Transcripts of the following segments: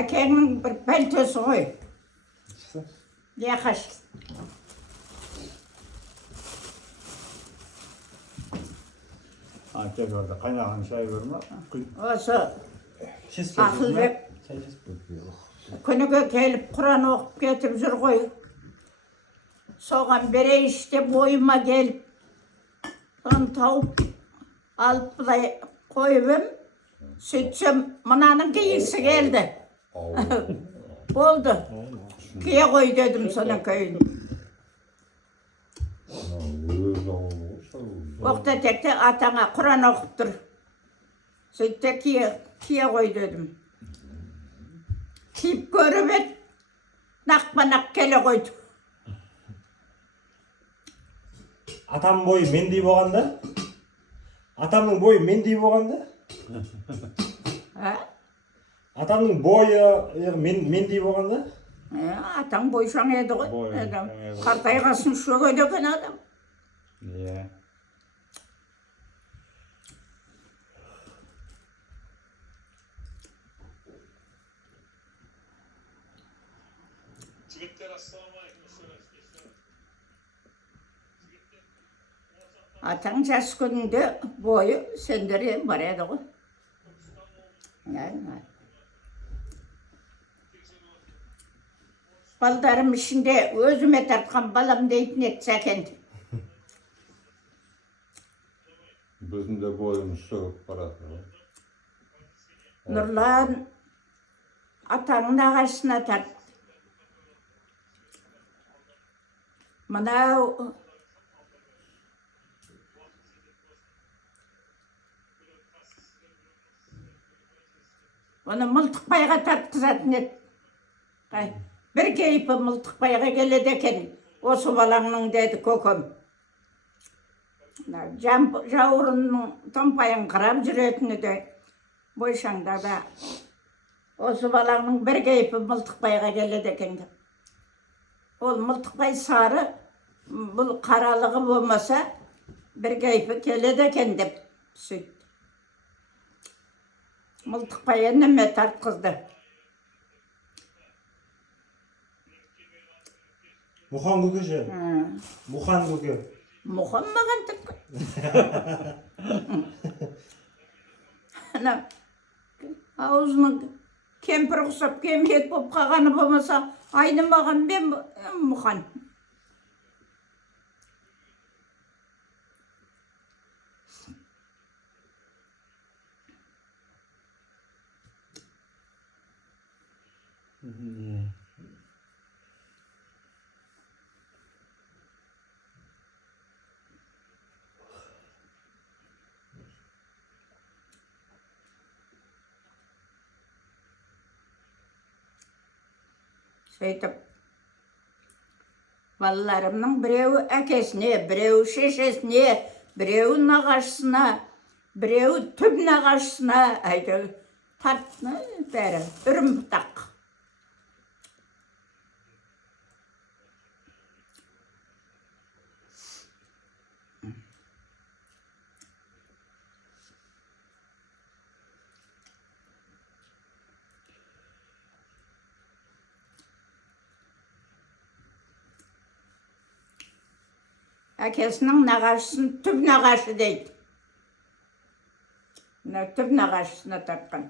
Әкеңнің бір пәлтөсі ғой. Яқаш. Тек orada kaynayan çay verme. Осы Ақылбек күніге келіп Құран оқып кетіп жүр ғой. Соған берейінші деп ойыма келіп, соны тауып алып былай қойып ем. Сөйтсем, мынаның киесі келді. Болды. Кие қой дедім соның көйін. Оқта текте атаңа Құран оқып тұр. Сөйтте кие қой дедім. Киіп көріп еді, нақпанақ келе қойды. Атамның бойы мендей болғанда? Атамның бойы мендей болғанда? Атамның бойы мендей болғанда? Атаң бойшаң еді ғой. Қартайғасын шөгеді екен адам. Атаң жас күнінде бойы сендер бар еді ғой. Балдарым ішінде өзіме тартқан балам дейтін еді Сәкенді. Bizim de boyumuz soğuk parası. Нұрлан атаңның ағасына тарт. Мынау оны Мылтықбайға тартқызатын еді. Бір кейпі Мылтықбайға келеді екен. Осы балаңның деді көкем. Жауырынның томпайын қырап жүретіні де бойшаңда да. Осы балаңның бір кейпі Мылтықбайға келеді екен. Ол Мылтықбай сары, бұл қаралығы болмаса, бір кейпі келеді екен деп сөйтті. Мылтықбай неме тартқызды. Мұхан көкеше? Мұхан көке. Мұхан маған тіккі. Аузының кемпір құсап кемет болып қағаны болмаса, айнымаған бен Мұхан. Сөйтіп, балаларымның біреуі әкесіне, біреуі шешесіне, біреуі нағашысына, біреуі түп нағашысына тартны бәрі үрім бұтақ. Әкесінің нағашысын түп нағашы дейді. Түп нағашысына тартқан.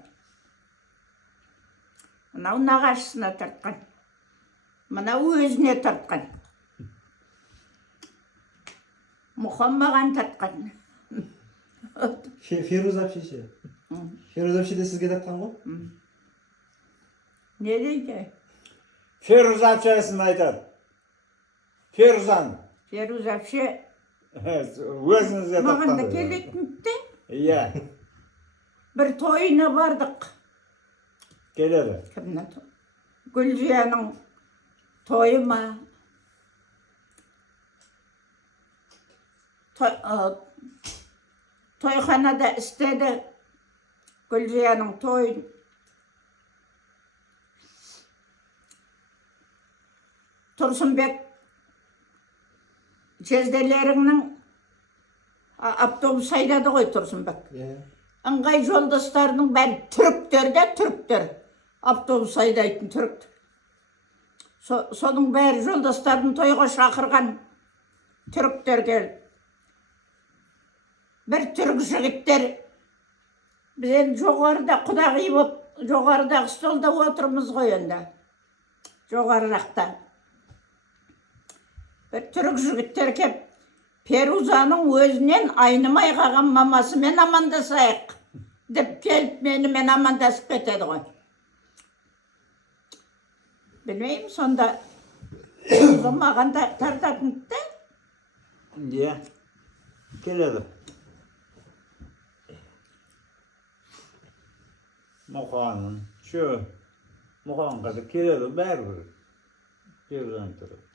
Мынау нағашысына тартқан. Мынау өзіне тартқан. Мұхан маған тартқан. Ферuz әпшеше. Ферuz әпше де сізге тартқан ғой? Не дейді? Feruz amcasını aytar. Feruzan. Ферuz әпше Өзіңізге тапқан. маған да келетін де. Иә. Бір тойына бардық. Келеді. Кімнің тойы? Гүлзияның тойы ма? Тойханада істеді Гүлзияның тойын. Тұрсынбек жезделеріңнің Avtobus aydadı qoy Tursunbek. Ыңғай жолдастарының бәрі түріктер. Автобус айдайтын түріктер. Соның бәрі жолдастарын тойға шақырған түріктер келді. Бір түрік жігіттер, біз енді жоғарыда құдағи болып, жоғарыдағы столда отырмыз ғой енді. Жоғарырақта. Бір түрік жігіттер кеп, Перузаның өзінен айнымай қалған мамасымен амандасайық деп келіп менімен амандасып кетеді ғой. Білмеймін, сонда маған тартатын да. Иә, келеді. Мұқаның, мұқанға да келеді бәрібір. Перузаның тұрып.